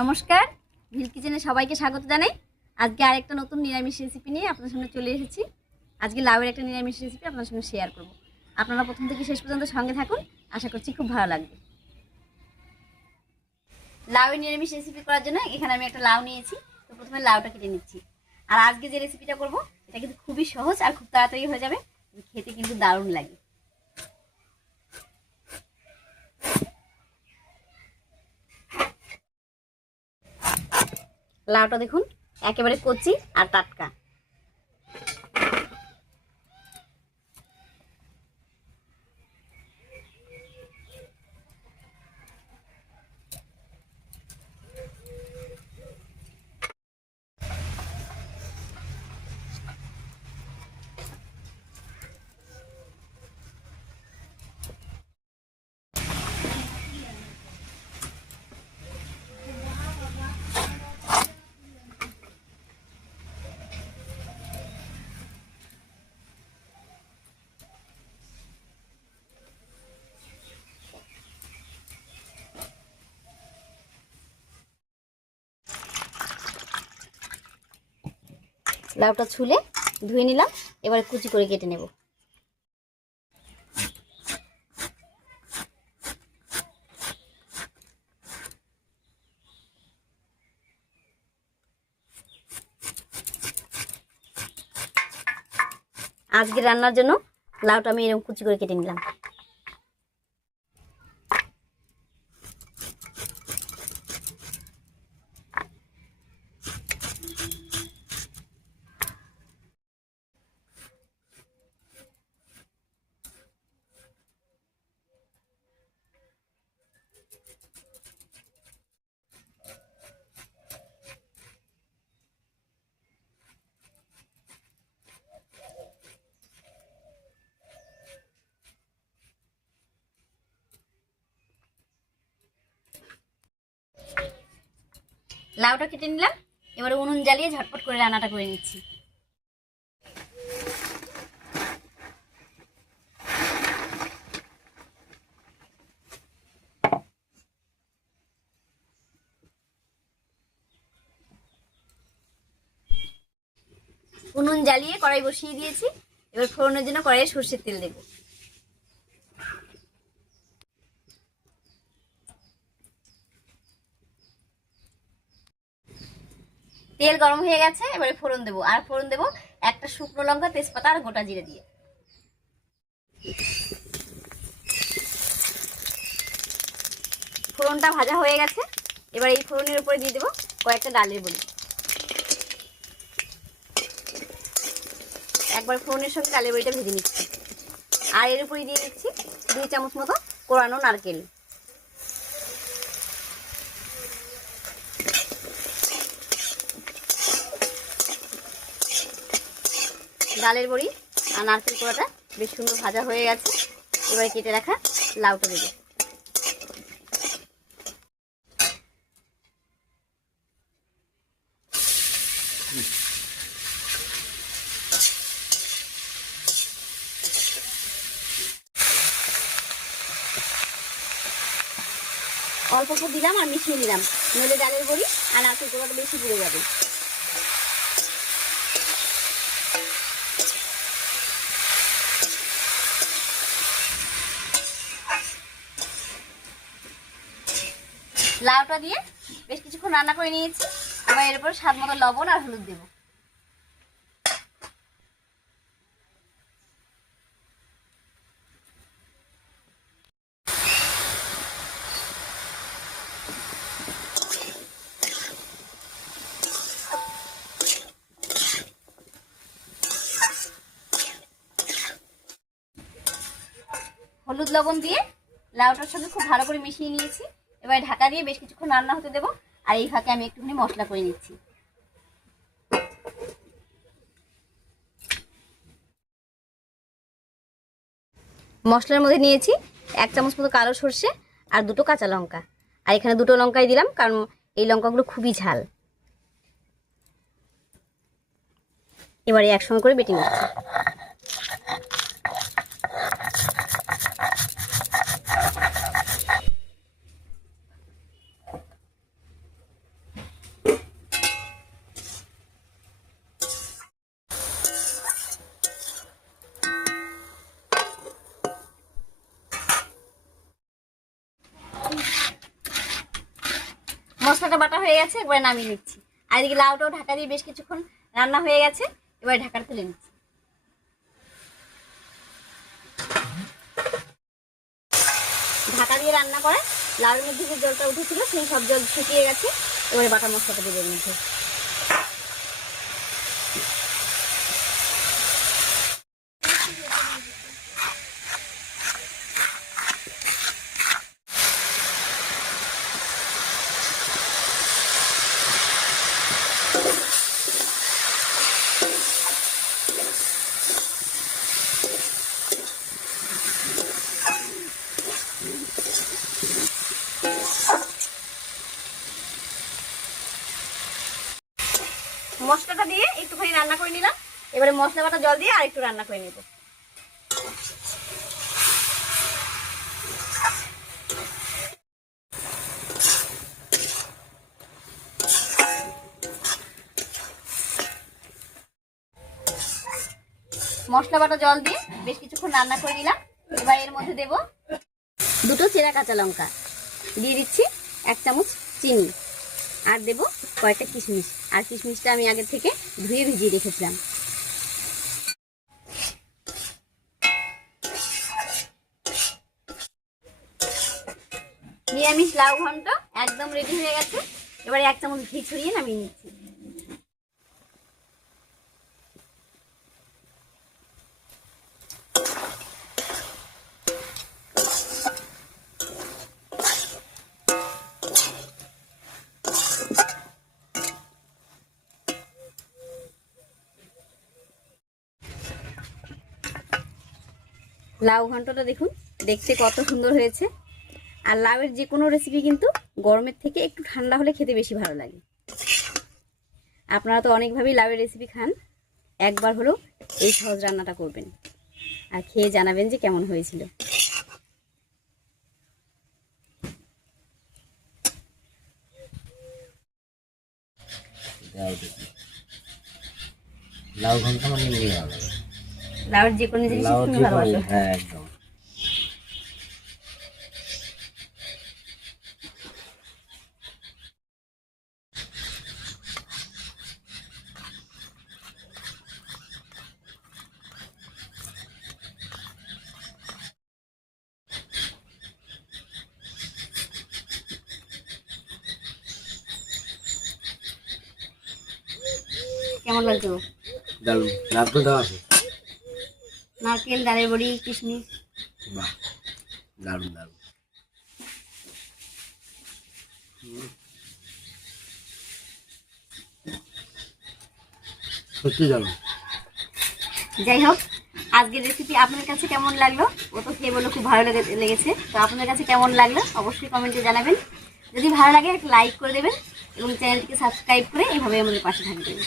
নমস্কার, ভিল কিচেনে সবাইকে স্বাগত জানাই। আজকে আরেকটা নতুন নিরামিষ রেসিপি নিয়ে আপনাদের সামনে চলে এসেছি। আজকে লাউয়ের একটা নিরামিষ রেসিপি আপনাদের সঙ্গে শেয়ার করব। আপনারা প্রথম থেকে শেষ পর্যন্ত সঙ্গে থাকুন, আশা করছি খুব ভালো লাগবে। লাউয়ের নিরামিষ রেসিপি করার জন্য এখানে আমি একটা লাউ নিয়েছি। তো প্রথমে লাউটা কেটে নিচ্ছি। আর আজকে যে রেসিপিটা করব এটা কিন্তু খুবই সহজ আর খুব তাড়াতাড়ি হয়ে যাবে, খেতে কিন্তু দারুণ লাগে। লাউটা দেখুন একেবারে কচি আর টাটকা। লাউটা ছুলে ধুয়ে নিলাম, এবারে কুচি করে কেটে নেব। আজকে রান্নার জন্য লাউটা আমি এরকম কুচি করে কেটে নিলাম। লাউটা কেটে নিলাম, এবারে উনুন জ্বালিয়ে ঝটপট করে রান্নাটা করে নিচ্ছি। উনুন জ্বালিয়ে কড়াই বসিয়ে দিয়েছি, এবার ফোড়নের জন্য কড়াইয়ে সরষের তেল দেব। তেল গরম হয়ে গেছে, এবারে ফোড়ন দেবো। আর ফোড়ন দেবো একটা শুকনো লঙ্কা, তেজপাতা আর গোটা জিরে দিয়ে। ফোড়নটা ভাজা হয়ে গেছে, এবার এই ফোড়নের উপরে দিয়ে দেবো কয়েকটা ডালের বড়ি। একবার ফোড়নের সঙ্গে ডালের বড়িটা ভেজে নিচ্ছি। আর এর উপরে দিয়ে দিচ্ছি 2 চামচ মতো কোরানো নারকেল। ডালের বড়ি আর নারকেল কোড়াটা বেশ সুন্দর ভাজা হয়ে গেছে, এবারে কেটে রাখা লাউটা দেবো। অল্প অল্প দিলাম আর মিশিয়ে নিলাম, নইলে ডালের বড়ি আর নারকেল কোড়াটা বেশি পুড়ে যাবে। লাউটা দিয়ে বেশ কিছুক্ষণ রান্না করে নিয়েছি, এবার এর উপর স্বাদ মতো লবণ আর হলুদ দেব। হলুদ লবণ দিয়ে লাউটার সঙ্গে খুব ভালো করে মিশিয়ে নিয়েছি, এবার ঢাকা দিয়ে বেশ কিছুক্ষণ রান্না হতে দেবো। আর এই ফাঁকে আমি একটুখানি মশলা করে নিচ্ছি। মশলার মধ্যে নিয়েছি 1 চামচ মতো কালো সর্ষে আর 2টো কাঁচা লঙ্কা। আর এখানে 2টো লঙ্কাই দিলাম, কারণ এই লঙ্কাগুলো খুবই ঝাল। এবারে একসঙ্গে করে বেটে নিচ্ছি। মশলাটা বাটা হয়ে গেছে, এবারে নামিয়ে নিচ্ছি। আর এদিকে লাউটাও ঢাকা দিয়ে বেশ কিছুক্ষণ রান্না হয়ে গেছে, এবারে ঢাকাটা তুলে নিচ্ছি। ঢাকা দিয়ে রান্না করে লাউয়ের মধ্যে যে জলটা উঠেছিল সেই সব জল শুকিয়ে গেছে, এবারে বাটা মশলাটা দিয়ে এর মধ্যে। মশলাটা দিয়ে একটুখানি রান্না করে নিলাম, এবারে মশলা বাটা জল দিয়ে আর একটু রান্না করে নেব। মশলা বাটা জল দিয়ে বেশ কিছুক্ষণ রান্না করে নিলাম, এবার এর মধ্যে দেব দুটো চেরা কাঁচা লঙ্কা, দিয়ে দিচ্ছি 1 চামচ চিনি, আর দেব কয়েকটা কিশমিশ। আর কিশমিশটা আমি আগে থেকে ধুয়ে ভিজিয়ে রেখেছিলাম। নিরামিষ লাউ ঘন্ট একদম রেডি হয়ে গেছে, এবারে 1 চামচ ঘি ছড়িয়ে নামিয়ে নিচ্ছি। লাউ ঘন্টটা দেখুন দেখতে কত সুন্দর হয়েছে। আর লাউয়ের যে কোনো রেসিপি কিন্তু গরমের থেকে একটু ঠান্ডা হলে খেতে বেশি ভালো লাগে। আপনারা তো অনেকভাবেই লাউয়ের রেসিপি খান, একবার হলেও এই সহজ রান্নাটা করবেন আর খেয়ে জানাবেন যে কেমন হয়েছিল। লাউ ঘন্টা মানে নিয়ে যাবে, লাউয়ের যে কোনো জিনিস তুমি ভালোবাসো। হ্যাঁ একদম। কেমন লাগছে? দারুণ। নারকেল দেওয়া আছে? নারকেল, ডালের বড়ি, কিশমিশ। বাহ, দারুণ দারুণ। সত্যি দারুণ। যাই হোক, আজকের রেসিপি আপনার কাছে কেমন লাগলো? ও তো খেয়ে বললো খুব ভালো লেগেছে। তো আপনাদের কাছে কেমন লাগলো অবশ্যই কমেন্টে জানাবেন। যদি ভালো লাগে একটা লাইক করে দেবেন এবং চ্যানেলটিকে সাবস্ক্রাইব করে এইভাবে আমাদের পাশে থাকবেন।